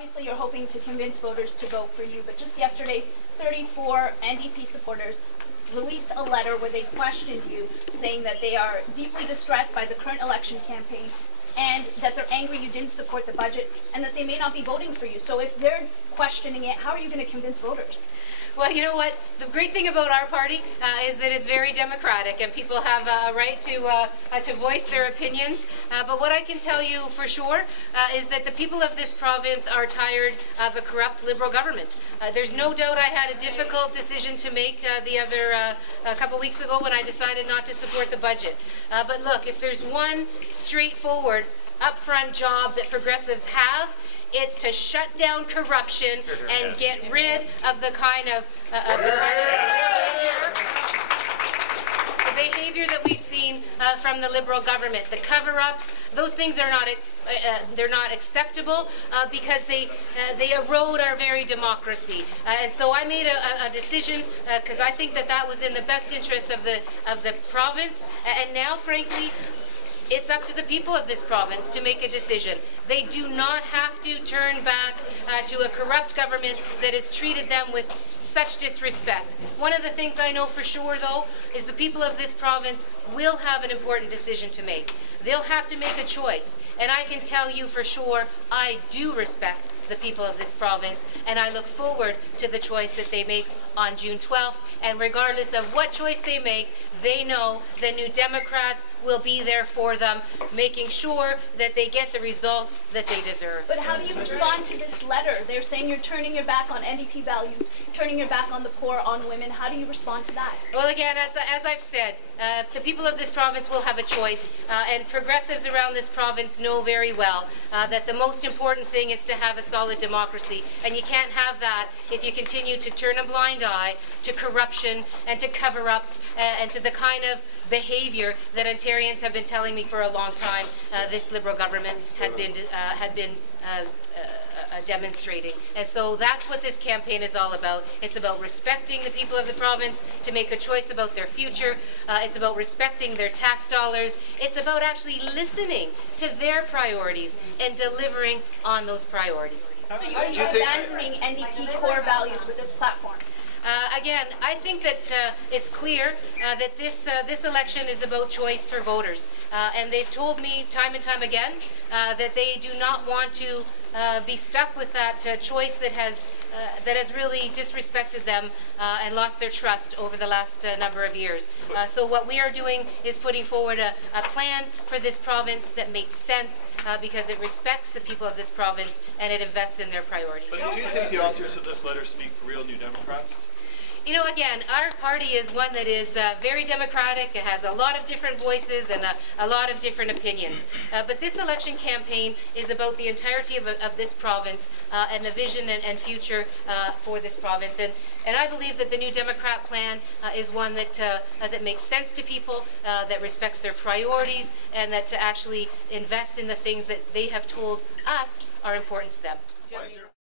obviously you're hoping to convince voters to vote for you, but just yesterday, 34 NDP supporters released a letter where they questioned you, saying that they are deeply distressed by the current election campaign and that they're angry you didn't support the budget and that they may not be voting for you. So if they're questioning it, how are you going to convince voters? Well, you know what? The great thing about our party is that it's very democratic and people have a right to voice their opinions. But what I can tell you for sure is that the people of this province are tired of a corrupt Liberal government. There's no doubt I had a difficult decision to make a couple weeks ago when I decided not to support the budget. But look, if there's one straightforward upfront job that progressives have, it's to shut down corruption and get rid of the kind of behavior that we've seen from the Liberal government. The cover-ups, those things are not they're not acceptable because they erode our very democracy. And so I made a decision because I think that was in the best interest of the province. And now, frankly, it's up to the people of this province to make a decision. They do not have to turn back to a corrupt government that has treated them with such disrespect. One of the things I know for sure, though, is the people of this province will have an important decision to make. They'll have to make a choice. And I can tell you for sure, I do respect the people of this province, and I look forward to the choice that they make on June 12th. And regardless of what choice they make, they know the New Democrats will be there for them, making sure that they get the results that they deserve. But how do you respond to this letter? They're saying you're turning your back on NDP values, turning your back on the poor, on women. How do you respond to that? Well, again, as I've said, the people of this province will have a choice, and progressives around this province know very well that the most important thing is to have a solid democracy, and you can't have that if you continue to turn a blind eye to corruption and to cover-ups and to the kind of behavior that Ontarians have been telling me for a long time this Liberal government had been demonstrating. And so that's what this campaign is all about. It's about respecting the people of the province to make a choice about their future. It's about respecting their tax dollars. It's about actually listening to their priorities and delivering on those priorities. So you're abandoning NDP core values with this platform? Again, I think that it's clear that this election is about choice for voters, and they've told me time and time again that they do not want to be stuck with that choice that has really disrespected them and lost their trust over the last number of years. So what we are doing is putting forward a plan for this province that makes sense because it respects the people of this province and it invests in their priorities. But do you think the authors of this letter speak for real New Democrats? You know, again, our party is one that is very democratic. It has a lot of different voices and a lot of different opinions. But this election campaign is about the entirety of this province and the vision and future for this province. And I believe that the New Democrat plan is one that that makes sense to people, that respects their priorities, and that actually invests in the things that they have told us are important to them.